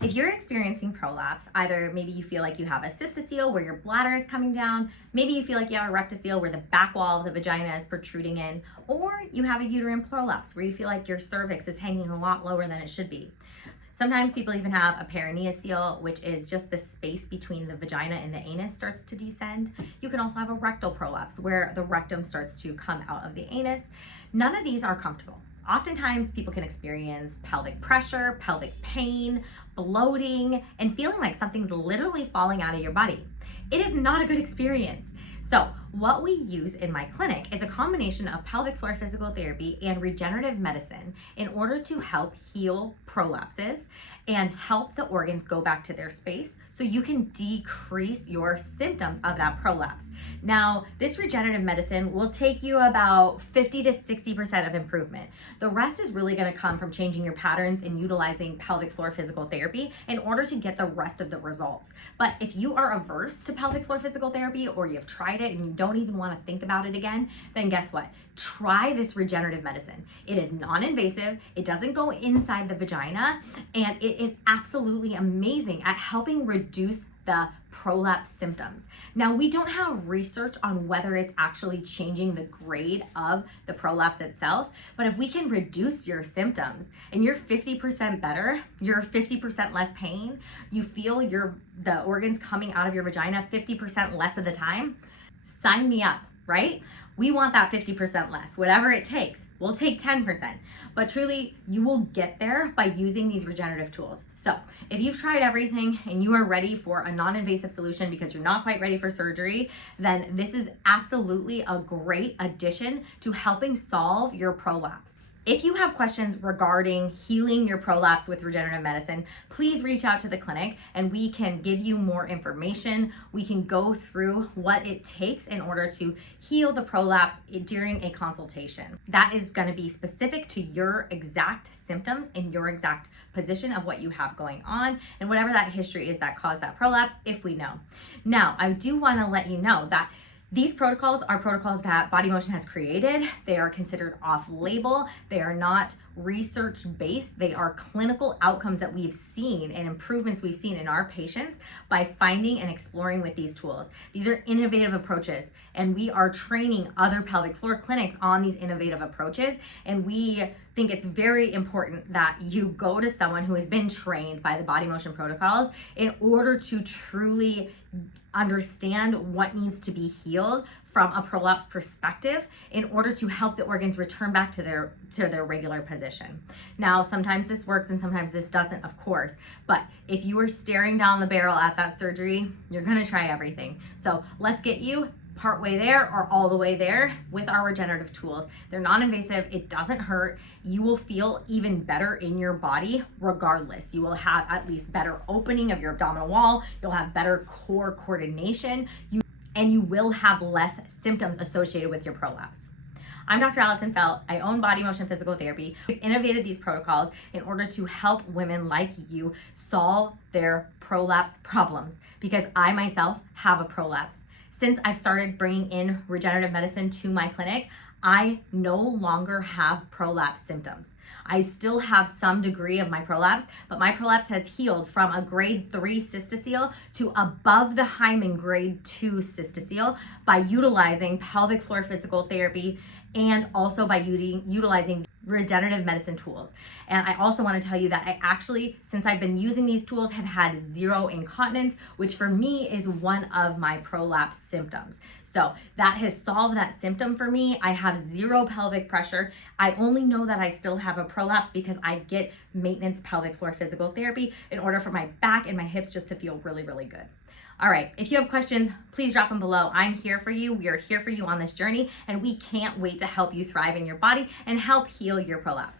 If you're experiencing prolapse, either maybe you feel like you have a cystocele where your bladder is coming down, maybe you feel like you have a rectocele where the back wall of the vagina is protruding in, or you have a uterine prolapse where you feel like your cervix is hanging a lot lower than it should be. Sometimes people even have a perineocele, which is just the space between the vagina and the anus starts to descend. You can also have a rectal prolapse where the rectum starts to come out of the anus. None of these are comfortable. Oftentimes people can experience pelvic pressure, pelvic pain, bloating, and feeling like something's literally falling out of your body. It is not a good experience. So what we use in my clinic is a combination of pelvic floor physical therapy and regenerative medicine in order to help heal prolapses and help the organs go back to their space so you can decrease your symptoms of that prolapse. Now, this regenerative medicine will take you about 50 to 60% of improvement. The rest is really going to come from changing your patterns and utilizing pelvic floor physical therapy in order to get the rest of the results. But if you are averse to pelvic floor physical therapy, or you've tried it and you don't even want to think about it again, then guess what? Try this regenerative medicine. It is non-invasive, it doesn't go inside the vagina, and it is absolutely amazing at helping reduce the prolapse symptoms. Now, we don't have research on whether it's actually changing the grade of the prolapse itself, but if we can reduce your symptoms and you're 50% better, you're 50% less pain, you feel the organs coming out of your vagina 50% less of the time, sign me up, right? We want that 50% less, whatever it takes. We'll take 10%, but truly you will get there by using these regenerative tools. So if you've tried everything and you are ready for a non-invasive solution because you're not quite ready for surgery, then this is absolutely a great addition to helping solve your prolapse. If you have questions regarding healing your prolapse with regenerative medicine, please reach out to the clinic and we can give you more information. We can go through what it takes in order to heal the prolapse during a consultation. That is going to be specific to your exact symptoms and your exact position of what you have going on and whatever that history is that caused that prolapse, if we know. Now, I do want to let you know that these protocols are protocols that Body Motion has created. They are considered off-label. They are not research-based. They are clinical outcomes that we've seen and improvements we've seen in our patients by finding and exploring with these tools. These are innovative approaches, and we are training other pelvic floor clinics on these innovative approaches, and we think it's very important that you go to someone who has been trained by the Body Motion protocols in order to truly understand what needs to be healed from a prolapse perspective in order to help the organs return back to their regular position. Now, sometimes this works and sometimes this doesn't, of course, but if you are staring down the barrel at that surgery, you're gonna try everything. So let's get you partway there or all the way there with our regenerative tools. They're non-invasive, it doesn't hurt. You will feel even better in your body regardless. You will have at least better opening of your abdominal wall, you'll have better core coordination, and you will have less symptoms associated with your prolapse. I'm Dr. Allison Felt. I own Body Motion Physical Therapy. We've innovated these protocols in order to help women like you solve their prolapse problems because I myself have a prolapse. Since I've started bringing in regenerative medicine to my clinic, I no longer have prolapse symptoms. I still have some degree of my prolapse, but my prolapse has healed from a grade 3 cystocele to above the hymen grade 2 cystocele by utilizing pelvic floor physical therapy and also by utilizing regenerative medicine tools. And I also want to tell you that I actually, since I've been using these tools, have had zero incontinence, which for me is one of my prolapse symptoms. So that has solved that symptom for me. I have zero pelvic pressure. I only know that I still have a prolapse because I get maintenance pelvic floor physical therapy in order for my back and my hips just to feel really, really good. All right, if you have questions, please drop them below. I'm here for you. We are here for you on this journey, and we can't wait to help you thrive in your body and help heal your prolapse.